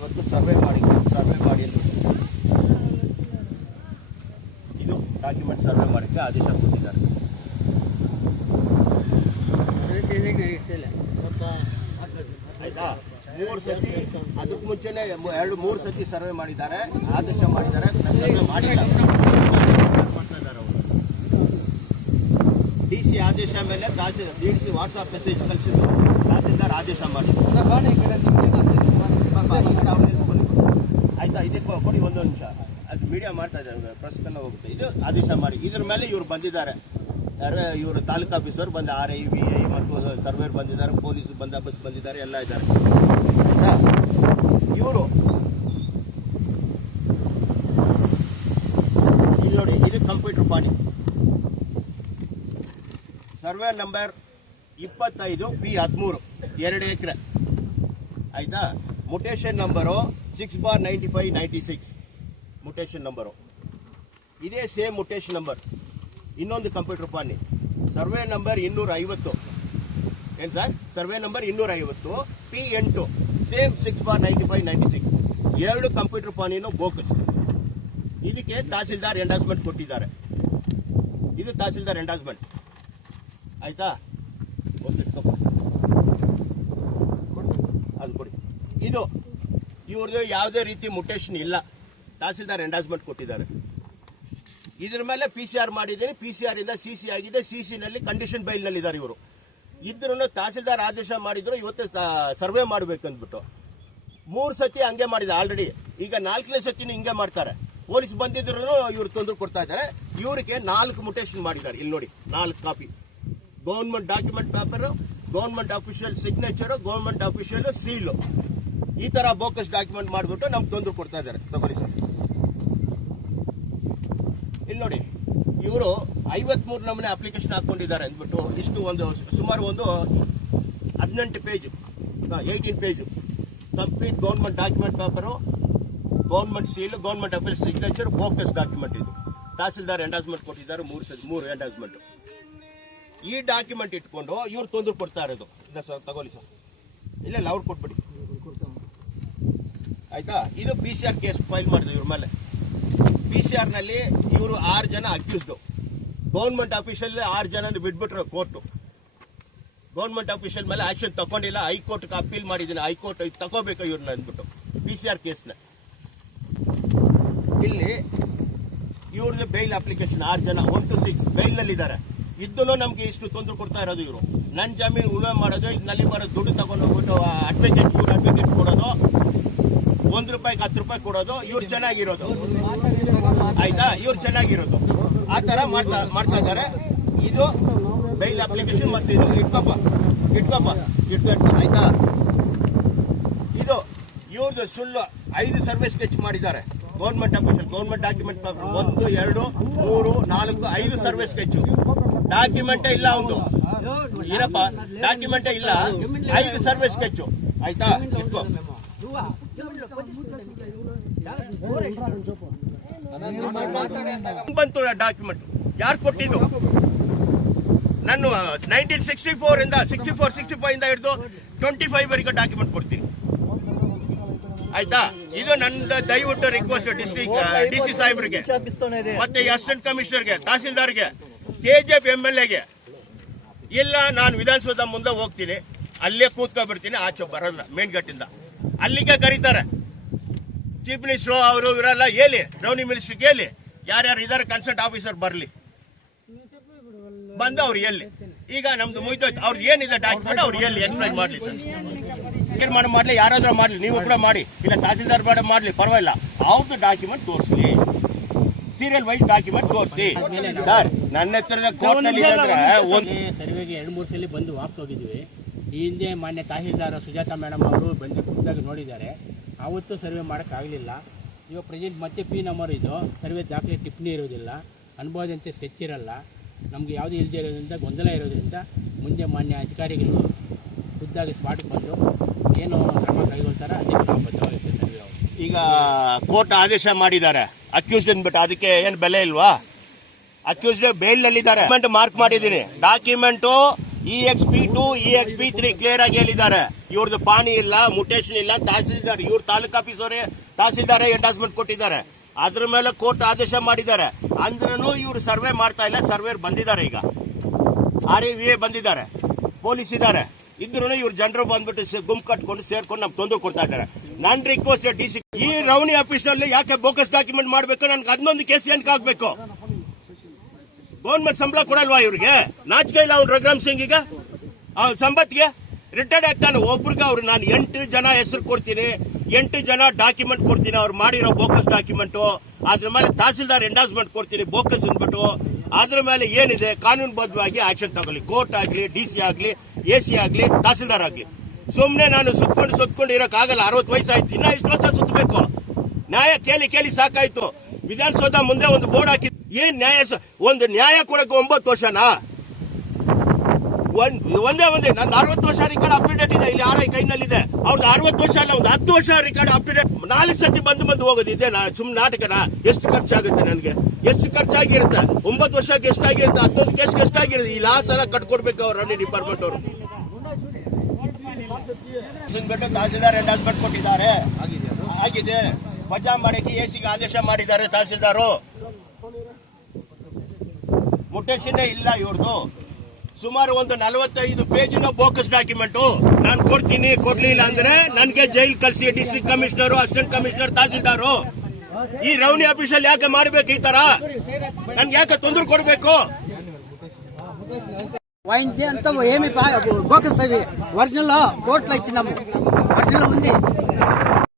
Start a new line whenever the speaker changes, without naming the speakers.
ಇವತ್ತು ಸರ್ವೆ ಮಾಡಿ ಸರ್ವೆ ಮಾಡಿ ಇದು? ಡಾಕ್ಯುಮೆಂಟ್ ಸರ್ವೆ ಮಾಡೋಕ್ಕೆ ಆದೇಶ ಕೊಟ್ಟಿದ್ದಾರೆ. ಆಯಿತಾ? ಮೂರು ಸತಿ ಅದಕ್ಕೆ ಮುಂಚೆನೆ ಎರಡು ಮೂರು ಸತಿ ಸರ್ವೆ ಮಾಡಿದ್ದಾರೆ ಆದೇಶ ಮಾಡಿದ್ದಾರೆ ಸರ್ವೆ ಮಾಡಿಲ್ಲ. ಮಾಡ್ತಾ ಇದ್ದಾರೆ ಅವರು ಡಿ ಸಿ ಆದೇಶ ಮೇಲೆ tehsil D C WhatsApp message ಕಳಿಸಿದ್ರು. ತಹಸೀಲ್ದಾರ್ ಆದೇಶ ಮಾಡಿ ಆಯ್ತಾ, ಇದಕ್ಕೆ ಕೊಡಿ ಒಂದು ನಿಮಿಷ. ಅದು ಮೀಡಿಯಾ ಮಾಡ್ತಾ ಇದ್ದಾರೆ ಪ್ರೆಸ್ಗೆಲ್ಲ ಹೋಗುತ್ತೆ. ಇದು ಆದೇಶ ಮಾಡಿ. ಇದ್ರ ಮೇಲೆ ಇವ್ರು ಬಂದಿದ್ದಾರೆ. ಇವರು ತಾಲೂಕು ಆಫೀಸರ್ ಬಂದ ಆರ್ ಐ ವಿ ಐ ಮತ್ತು ಸರ್ವೇರ್ ಬಂದಿದ್ದಾರೆ, ಪೊಲೀಸ್ ಬಂದೋಬಸ್ತ್ ಬಂದಿದ್ದಾರೆ, ಎಲ್ಲ ಇದ್ದಾರೆ. ಆಯ್ತಾ? ಇವರು ಇಲ್ಲಿ ನೋಡಿ, ಇದು ಕಂಪ್ಯೂಟರ್ ಪಾಣಿ. ಸರ್ವೆ ನಂಬರ್ ಇಪ್ಪತ್ತೈದು ಪಿ ಹದಿಮೂರು, ಎರಡು ಎಕರೆ. ಆಯ್ತಾ? Mutation number six bar ninety five ninety six mutation number ಇದೇ ಸೇಮ್ ಮುಟೇಶನ್ ನಂಬರ್ ಇನ್ನೊಂದು ಕಂಪ್ಯೂಟರ್ ಪಾನಿ ಸರ್ವೆ ನಂಬರ್ ಇನ್ನೂರ ಐವತ್ತು ಏನು ಸರ್? ಸರ್ವೆ ನಂಬರ್ ಇನ್ನೂರ ಐವತ್ತು ಪಿ ಎಂಟು. Same six bar ninety five ninety six ಎರಡು ಕಂಪ್ಯೂಟರ್ ಪಾನಿನೂ ಬೋಕಸ್ ಇದಕ್ಕೆ ತಹಸೀಲ್ದಾರ್ ಎಂಡಾಸ್ಮೆಂಟ್ ಕೊಟ್ಟಿದ್ದಾರೆ. ಇದು ತಹಸೀಲ್ದಾರ್ ಎಂಡಾಸ್ಮೆಂಟ್ ಆಯ್ತಾ? ಒಂದು ಇಟ್ಕೊ. ಅದು ಕೊಡಿ ಇದು ಇವ್ರದ್ದು ಯಾವುದೇ ರೀತಿ ಮುಟೇಶನ್ ಇಲ್ಲ. ತಹಸೀಲ್ದಾರ್ ಎಂಡಾಸ್ಮೆಂಟ್ ಕೊಟ್ಟಿದ್ದಾರೆ. ಇದ್ರ ಮೇಲೆ ಪಿ ಸಿ ಆರ್ ಮಾಡಿದ್ದೀನಿ. ಪಿ ಸಿ ಆರ್ ಇಂದ ಸಿ ಸಿ ಆಗಿದೆ. ಸಿ ಸಿನಲ್ಲಿ ಕಂಡೀಷನ್ ಬೈಲ್ನಲ್ಲಿ ಇದ್ದಾರೆ ಇವರು. ಇದ್ರೂ ತಹಸೀಲ್ದಾರ್ ಆದೇಶ ಮಾಡಿದ್ರು, ಇವತ್ತು ಸರ್ವೆ ಮಾಡ್ಬೇಕಂದ್ಬಿಟ್ಟು. ಮೂರು ಸತಿ ಹಂಗೆ ಮಾಡಿದೆ ಆಲ್ರೆಡಿ ಈಗ ನಾಲ್ಕನೇ ಸತಿನೂ ಹಿಂಗೆ ಮಾಡ್ತಾರೆ. ಪೊಲೀಸ್ ಬಂದಿದ್ರು ಇವ್ರು ತೊಂದರೆ ಕೊಡ್ತಾ ಇದ್ದಾರೆ. ಇವರಿಗೆ ನಾಲ್ಕು ಮುಟೇಶನ್ ಮಾಡಿದ್ದಾರೆ. ಇಲ್ಲಿ ನೋಡಿ, ನಾಲ್ಕು copy government document paper government official signature government official seal ಈ ತರ ಬೋಕಸ್ ಡಾಕ್ಯುಮೆಂಟ್ ಮಾಡಿಬಿಟ್ಟು ನಮ್ಗೆ ತೊಂದರೆ ಕೊಡ್ತಾ ಇದ್ದಾರೆ. ತಗೊಳ್ಳಿ ಸರ್. ಇಲ್ಲಿ ನೋಡಿ, ಇವರು ಐವತ್ಮೂರು ನಮೂನೆ ಅಪ್ಲಿಕೇಶನ್ ಹಾಕೊಂಡಿದ್ದಾರೆ ಅಂದ್ಬಿಟ್ಟು ಇಷ್ಟು ಒಂದು ಸುಮಾರು ಒಂದು ಹದಿನೆಂಟು page eighteen page complete government document paper government seal government office signature bogus document ಇದು. ತಹಸೀಲ್ದಾರ್ ಎಂಡಾಸ್ಮೆಂಟ್ ಕೊಟ್ಟಿದ್ದಾರೆ, ಮೂರು ಮೂರು ಎಂಡಾಸ್ಮೆಂಟ್ ಈ ಡಾಕ್ಯುಮೆಂಟ್ ಇಟ್ಕೊಂಡು ಇವ್ರು ತೊಂದರೆ ಕೊಡ್ತಾ ಇರೋದು. ಇಲ್ಲ ಸರ್, ತಗೊಳ್ಳಿ ಸರ್. ಇಲ್ಲ, ಅವ್ರು ಕೊಟ್ಬಿಡಿ. ಆಯ್ತಾ? ಇದು P C R case file ಮಾಡಿದ್ರು ಇವ್ರ ಮೇಲೆ. ಪಿ ಸಿ ಆರ್ನಲ್ಲಿ ಇವರು ಆರು ಜನ ಅಕ್ಯೂಸ್ಡು ಗೌರ್ಮೆಂಟ್ ಆಫೀಸಲ್ಲಿ ಆರು ಜನ ಬಿಟ್ಬಿಟ್ರು ಕೋರ್ಟು ಗೌರ್ಮೆಂಟ್ ಆಫೀಸಲ್ ಮೇಲೆ ಆಕ್ಷನ್ ತಗೊಂಡಿಲ್ಲ. ಹೈಕೋರ್ಟ್ಗೆ ಅಪೀಲ್ ಮಾಡಿದ್ದೀನಿ. ಹೈಕೋರ್ಟ್ ಇದು ತಗೋಬೇಕು ಇವ್ರನ್ನ ಅಂದ್ಬಿಟ್ಟು. ಪಿ ಸಿ ಆರ್ ಕೇಸ್ನ ಇಲ್ಲಿ ಇವ್ರದ್ದು ಬೈಲ್ ಅಪ್ಲಿಕೇಶನ್ ಆರು ಜನ ಒನ್ ಟು ಸಿಕ್ಸ್ ಬೈಲ್ನಲ್ಲಿದ್ದಾರೆ ಇದ್ದೂ ನಮಗೆ ಇಷ್ಟು ತೊಂದರೆ ಕೊಡ್ತಾ ಇರೋದು ಇವರು. ನನ್ನ ಜಮೀನು ಉಳುಮೆ ಮಾಡೋದು ಇದನ್ನಲ್ಲಿ ಬರೋ ದುಡ್ಡು ತಗೊಂಡು ಹೋಗ್ಬಿಟ್ಟು ಅಡ್ವೊಕೇಟ್ ಇವ್ರು ಅಡ್ವೊಕೇಟ್ ಕೊಡೋದು ಒಂದು ರೂಪಾಯಿಗೆ ಹತ್ತು ರೂಪಾಯಿ ಕೊಡೋದು, ಇವ್ರು ಚೆನ್ನಾಗಿರೋದು. ಆಯ್ತಾ? ಇವ್ರು ಚೆನ್ನಾಗಿರೋದು. ಆ ತರ ಮಾಡ್ತಾ ಮಾಡ್ತಾ ಇದ್ದಾರೆ. ಇದು ಬೈಲ್ ಅಪ್ಲಿಕೇಶನ್ ಮತ್ತೆ ಇದು ಇಟ್ಕೊಪ್ಪ ಇಟ್ಕೊಪ್ಪ ಇಟ್ಕೊಂಡು ಆಯ್ತಾ? ಇದು ಇವ್ರದ್ದು ಸುಳ್ಳು. ಐದು ಸರ್ವೆ ಸ್ಕೆಚ್ ಮಾಡಿದ್ದಾರೆ. ಗೌರ್ಮೆಂಟ್ ಅಪ್ಲಿಕೇಶನ್ ಗೌರ್ಮೆಂಟ್ ಡಾಕ್ಯುಮೆಂಟ್ ಒಂದು, ಎರಡು, ಮೂರು, ನಾಲ್ಕು, ಐದು ಸರ್ವೆ ಸ್ಕೆಚ್ ಡಾಕ್ಯುಮೆಂಟೇ ಇಲ್ಲ ಒಂದು. ಏನಪ್ಪ ಡಾಕ್ಯುಮೆಂಟೇ ಇಲ್ಲ. ಐದು ಸರ್ವೆ ಸ್ಕೆಚ್ ಆಯ್ತಾ? ಇಟ್ಕೋ. ಬಂತು ಡಾಕ್ಯುಮೆಂಟ್ ಯಾರು ಕೊಟ್ಟಿದ್ದು? ನಾನು ನೈನ್ಟೀನ್ ಸಿಕ್ಸ್ಟಿ ಫೋರ್ ಇಂದ ಸಿಕ್ಸ್ಟಿ ಫೋರ್ ಸಿಕ್ಸ್ಟಿ ಫೈವ್ ಇಂದ ಹಿಡಿದು ಟ್ವೆಂಟಿ ಫೈವ್ ವರೆಗೂ ಡಾಕ್ಯುಮೆಂಟ್ ಕೊಡ್ತೀನಿ. ಆಯ್ತಾ? ಇದು ನನ್ನ ದಯವಿಟ್ಟು ರಿಕ್ವೆಸ್ಟ್ ಡಿಸ್ಟ್ರಿಕ್ಟ್ ಡಿ ಸಿ ಸಾಹೇಬ್ರಿಗೆ. ಮತ್ತೆ ಅಸಿಸ್ಟೆಂಟ್ ಕಮಿಷನರ್ಗೆ ತಹಸೀಲ್ದಾರ್ಗೆ K J P M L ಎಗೆ ಇಲ್ಲ ನಾನು ವಿಧಾನಸೌಧ ಮುಂದೆ ಹೋಗ್ತೀನಿ. ಅಲ್ಲೇ ಕೂತ್ಕೊಬಿಡ್ತೀನಿ ಆಚೆ ಬರಲ್ಲ ಮೇನ್ಗಟ್ಟಿಂದ ಅಲ್ಲಿಗೆ ಕರೀತಾರೆ. ಚೀಫ್ ಮಿನಿಸ್ಟ್ರು ಅವರು ಇವರೆಲ್ಲ ಹೇಳಿ ರೆವಿನ್ಯೂ ಮಿನಿಸ್ಟ್ರಿಗೆ ಹೇಳಿ, ಯಾರ್ಯಾರು ಇದಾರೆ ಕನ್ಸಲ್ಟ್ ಆಫೀಸರ್ ಬರಲಿ. ಬಂದು ಅವ್ರು ಎಲ್ಲಿ ಈಗ ನಮ್ದು ಮುಗಿದೋಯ್ತು. ಅವ್ರದ್ದು ಏನಿದೆ ಡಾಕ್ಯುಮೆಂಟ್ ಅವ್ರು ಎಲ್ಲಿ ಎಕ್ಸ್ಪ್ಲೈನ್ ಮಾಡಲಿ ತೀರ್ಮಾನ ಮಾಡಲಿ, ಯಾರಾದ್ರೂ ಮಾಡಲಿ, ನೀವು ಕೂಡ ಮಾಡಿ. ಇಲ್ಲ, ತಹಸೀಲ್ದಾರ್ ಬೇಡ ಮಾಡಲಿ, ಪರವಾಗಿಲ್ಲ. ಅವ್ರದ್ದು ಡಾಕ್ಯುಮೆಂಟ್ ತೋರಿಸಲಿ. ಸೀರಿಯಲ್ ವೈಸ್ ಡಾಕ್ಯುಮೆಂಟ್ ತೋರಿಸಿ. ಸರ್ ನನ್ನ ಹತ್ರ ಕೋರ್ಟ್ನಲ್ಲಿ
ಸರ್ವೆಗೆ ಎರಡು ಮೂರು ಸಲ ಬಂದು ವಾಪಸ್ ಹೋಗಿದ್ವಿ. ಈ ಹಿಂದೆ ಮಾನ್ಯ ತಹಸೀಲ್ದಾರ ಸುಜಾತಾ ಮೇಡಮ್ ಅವರು ಬಂದು ಖುದ್ದಾಗಿ ನೋಡಿದ್ದಾರೆ. ಆವತ್ತು ಸರ್ವೆ ಮಾಡೋಕ್ಕಾಗಲಿಲ್ಲ ಇವಾಗ ಪ್ರೆಸೆಂಟ್ ಮತ್ತೆ ಪಿ ನಂಬರ್ ಇದು. ಸರ್ವೆ ದಾಖಲೆ ಟಿಪ್ಪಣಿ ಇರೋದಿಲ್ಲ. ಅನುಭವದಂತೆ ಸ್ಕೆಚ್ ಇರಲ್ಲ. ನಮಗೆ ಯಾವುದು ಇಲ್ಲದೆ ಇರೋದ್ರಿಂದ ಗೊಂದಲ ಇರೋದ್ರಿಂದ ಮುಂದೆ ಮಾನ್ಯ ಅಧಿಕಾರಿಗಳು ಖುದ್ದಾಗಿ ಸ್ಪಾಟ್ ಬಂದು ಏನು ಕ್ರಮ ಕೈಗೊಳ್ತಾರೆ ಬದ್ಧವಾಗಿರ್ತೀವಿ ಸರ್ವೆ
ಈಗ ಕೋರ್ಟ್ ಆದೇಶ ಮಾಡಿದ್ದಾರೆ. ಅಕ್ಯೂಸ್ಡ್ ಅಂದ್ಬಿಟ್ಟು ಅದಕ್ಕೆ ಏನು ಬೆಲೆ ಇಲ್ವಾ? ಅಕ್ಯೂಸ್ಡ್ ಬೇಲ್ ನಲ್ಲಿದ್ದಾರೆ ಮಾರ್ಕ್ ಮಾಡಿದ್ದೀನಿ. Document E X P two E X P three clear ಆಗಿ ಹೇಳಿದ್ದಾರೆ. ಇವ್ರದ್ದು ಪಾಣಿ ಇಲ್ಲ ಮುಟೇಶನ್ ಇಲ್ಲ, ತಹಸೀಲ್ದಾರ್, ಇವ್ರ ತಾಲೂಕು ಆಫೀಸ್ ಅವರೇ ತಹಸೀಲ್ದಾರ್ ಎಂಡಾಸ್ಮೆಂಟ್ ಕೊಟ್ಟಿದ್ದಾರೆ. ಅದ್ರ ಮೇಲೆ ಕೋರ್ಟ್ ಆದೇಶ ಮಾಡಿದ್ದಾರೆ. ಅಂದ್ರೂ ಇವ್ರು ಸರ್ವೆ ಮಾಡ್ತಾ ಇಲ್ಲ ಸರ್ವೇರ್ ಬಂದಿದ್ದಾರೆ ಈಗ. ಆರ್ ವಿ ಎ ಬಂದಿದ್ದಾರೆ. ಪೊಲೀಸ್ ಇದ್ದಾರೆ. ಇದ್ರೂ ಇವ್ರು ಜನರು ಬಂದ್ಬಿಟ್ಟು ಗುಂಪು ಕಟ್ಕೊಂಡು ಸೇರ್ಕೊಂಡು ನಮ್ಗೆ ತೊಂದರೆ ಕೊಡ್ತಾ ಇದ್ದಾರೆ. ನನ್ ರಿಕ್ವೆಸ್ಟ್ ಡಿ ಸಿ ಈ ರೌನಿ ಆಫೀಸ್ನಲ್ಲಿ ಯಾಕೆ ಬೋಕಸ್ ಡಾಕ್ಯುಮೆಂಟ್ ಮಾಡ್ಬೇಕು? ನನ್ಗೆ ಅದನ್ನೊಂದು ಕೇಸ್ ಏನಕ್ಕೆ ಆಗ್ಬೇಕು. ಗೌರ್ಮೆಂಟ್ ಸಂಬಳ ಕೊಡಲ್ವಾ ಇವ್ರಿಗೆ? ನಾಚಿಕೆ ಇಲ್ಲ ಅವ್ನು ರಘುರಾಮ್ ಸಿಂಗ್ ಈಗ? ಅವ್ನ ಸಂಬತ್ಗೆ ರಿಟೈರ್ಡ್ ಆಗ್ತಾನೆ ಒಬ್ರಿಗೆ ಅವ್ರು ನಾನು ಎಂಟು ಜನ ಹೆಸರು ಕೊಡ್ತೀನಿ, ಎಂಟು ಜನ ಡಾಕ್ಯುಮೆಂಟ್ ಕೊಡ್ತೀನಿ, ಅವ್ರು ಮಾಡಿರೋ ಬೋಕಸ್ ಡಾಕ್ಯುಮೆಂಟು ಅದ್ರ ಮೇಲೆ ತಹಸೀಲ್ದಾರ್ ಎಂಡಾಸ್ಮೆಂಟ್ ಕೊಡ್ತೀನಿ ಬೋಕಸ್ ಅಂದ್ಬಿಟ್ಟು. ಅದ್ರ ಮೇಲೆ ಏನಿದೆ? ಕಾನೂನುಬದ್ಧವಾಗಿ ಆಕ್ಷನ್ ತಗೊಳ್ಳಿ. ಕೋರ್ಟ್ ಆಗ್ಲಿ ಡಿ ಸಿ ಆಗ್ಲಿ ಎ ಸಿ ಆಗ್ಲಿ, ತಹಸೀಲ್ದಾರ್ ಆಗ್ಲಿ. ಸುಮ್ನೆ ನಾನು ಸುತ್ಕೊಂಡು ಸುತ್ಕೊಂಡು ಇರೋಕ್ಕಾಗಲ್ಲ ಅರವತ್ತು ವಯಸ್ಸಾಯ್ತು. ಇನ್ನೂ ಇಷ್ಟು ವರ್ಷ ಸುತ್ತಬೇಕು ನ್ಯಾಯ ಕೇಳಿ ಕೇಳಿ ಸಾಕಾಯ್ತು. ವಿಧಾನಸೌಧ ಮುಂದೆ ಒಂದು ಬೋರ್ಡ್ ಹಾಕಿ ಏನ್ ನ್ಯಾಯ ಒಂದು ನ್ಯಾಯ ಕೊಡಕ್ಕೆ ಒಂಬತ್ತು ವರ್ಷನಾ? ಒಂದ್ ಒಂದೇ ನಂದು ಅರವತ್ತು ವರ್ಷ ರಿಕಾರ್ಡ್ ಅಪ್ಡೇಟ್ ಇದೆ, ಇಲ್ಲಿ ಯಾರ ಕೈನಲ್ಲಿ ಕೈನಲ್ಲಿದೆ. ಅವ್ರದ್ದು ಅರವತ್ತು ವರ್ಷ ಅಲ್ಲ, ಒಂದು ಹತ್ತು ವರ್ಷ ರಿಕಾರ್ಡ್ ಅಪ್ಡೇಟ್ ನಾಲ್ಕು ಸತಿ ಬಂದು ಬಂದು ಹೋಗೋದು ಇದೆ ನಾ ಸುಮ್ ನಾಟಕನ? ಎಷ್ಟು ಖರ್ಚಾಗುತ್ತೆ ನನಗೆ? ಎಷ್ಟು ಖರ್ಚಾಗಿರುತ್ತೆ? ಒಂಬತ್ತು ವರ್ಷಕ್ಕೆ ಎಷ್ಟಾಗಿರುತ್ತೆ? ಹತ್ತೊಂದು ಕೇಸ್ಗೆ ಎಷ್ಟಾಗಿರುತ್ತೆ? ಈ ಲಾಸ್ ಎಲ್ಲ ಕಟ್ಕೊಡ್ಬೇಕು ಅವ್ರು ರವಿ ಡಿಪಾರ್ಟ್ಮೆಂಟ್ ಅವರು. ತಹಸೀಲ್ದಾರ್ ಎಲ್ಲ ಕೊಟ್ಟಿದ್ದಾರೆ? ಆಗಿದೆ. ವಜಾ ಮಾಡಕ್ಕೆ ಎಸಿಗೆ ಆದೇಶ ಮಾಡಿದ್ದಾರೆ ತಹಸೀಲ್ದಾರು. ಮುಟೇಶನ್ನೇ ಇಲ್ಲ ಇವ್ರದ್ದು ಸುಮಾರು ಒಂದು ನಲವತ್ತೈದು ಪೇಜಿನ ಬೋಕಸ್ ಡಾಕ್ಯುಮೆಂಟು ನಾನು ಕೊಡ್ತೀನಿ ಕೊಡ್ಲಿಲ್ಲ ಅಂದ್ರೆ ನನಗೆ ಜೈಲ್ ಕಳ್ಸಿ district commissioner assistant commissioner tahsildar ಈ ರೌನಿ ಆಫೀಸಲ್ಲಿ ಯಾಕೆ ಮಾಡ್ಬೇಕು ಈ ತರ ನನ್ಗೆ ಯಾಕೆ ತೊಂದರೆ ಕೊಡ್ಬೇಕು
వాయింది అంతా ఏమి బోకస్తుంది ఒరిజినల్ కోట్లు ఇచ్చినాము ఒరిజినల్ ఉంది